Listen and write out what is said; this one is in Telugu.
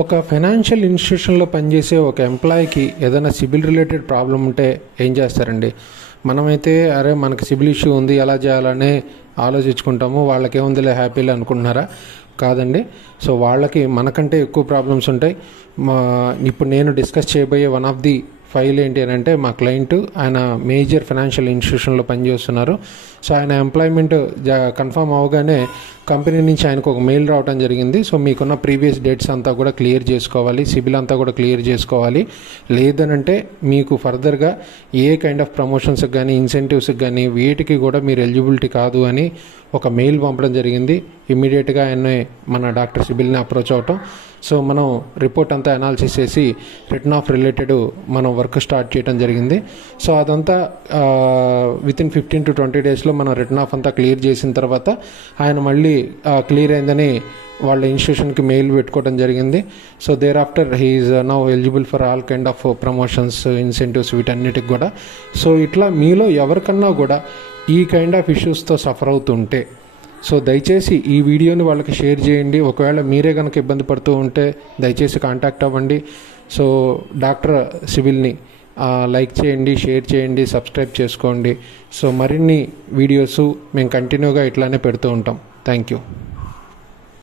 ఒక ఫైనాన్షియల్ ఇన్స్టిట్యూషన్లో పనిచేసే ఒక ఎంప్లాయీకి ఏదైనా సిబిల్ రిలేటెడ్ ప్రాబ్లం ఉంటే ఏం చేస్తారండి? మనమైతే అరే మనకి సిబిల్ ఇష్యూ ఉంది ఎలా చేయాలని ఆలోచించుకుంటాము. వాళ్ళకి ఏముందిలే హ్యాపీలే అనుకుంటున్నారా? కాదండి. సో వాళ్ళకి మనకంటే ఎక్కువ ప్రాబ్లమ్స్ ఉంటాయి. ఇప్పుడు నేను డిస్కస్ చేయబోయే వన్ ఆఫ్ ది ఫైల్ ఏంటి అని అంటే, మా క్లయింట్ ఆయన మేజర్ ఫైనాన్షియల్ ఇన్స్టిట్యూషన్లో పనిచేస్తున్నారు. సో ఆయన ఎంప్లాయ్మెంట్ కన్ఫర్మ్ అవగానే కంపెనీ నుంచి ఆయనకు ఒక మెయిల్ రావడం జరిగింది. సో మీకున్న ప్రీవియస్ డేట్స్ అంతా కూడా క్లియర్ చేసుకోవాలి, సిబిల్ అంతా కూడా క్లియర్ చేసుకోవాలి. లేదనంటే మీకు ఫర్దర్గా ఏ కైండ్ ఆఫ్ ప్రమోషన్స్కి కానీ ఇన్సెంటివ్స్కి కానీ వీటికి కూడా మీరు ఎలిజిబిలిటీ కాదు అని ఒక మెయిల్ పంపడం జరిగింది. ఇమ్మీడియట్గా ఆయన మన డాక్టర్ సిబిల్ని అప్రోచ్ అవటం. సో మనం రిపోర్ట్ అంతా అనాలిసిస్ చేసి రిటర్న్ ఆఫ్ రిలేటెడ్ మనం వర్క్ స్టార్ట్ చేయడం జరిగింది. సో అదంతా వితిన్ 15 to 20 డేస్లో మనం రిటర్న్ ఆఫ్ అంతా క్లియర్ చేసిన తర్వాత ఆయన మళ్ళీ క్లియర్ అయిందని వాళ్ళ ఇన్స్టిట్యూషన్కి మెయిల్ పెట్టుకోవడం జరిగింది. So thereafter he is now eligible for all kind of promotions, incentives వీటన్నిటికి కూడా. సో ఇట్లా మీలో ఎవరికన్నా కూడా ఈ కైండ్ ఆఫ్ ఇష్యూస్తో సఫర్ అవుతుంటే సో దయచేసి ఈ వీడియోని వాళ్ళకి షేర్ చేయండి. ఒకవేళ మీరే కనుక ఇబ్బంది పడుతూ ఉంటే దయచేసి కాంటాక్ట్ అవ్వండి. సో డాక్టర్ సిబిల్ని లైక్ చేయండి, షేర్ చేయండి, సబ్స్క్రైబ్ చేసుకోండి. సో మరిన్ని వీడియోస్ మేము కంటిన్యూగా ఇట్లానే పెడుతూ ఉంటాం. Thank you.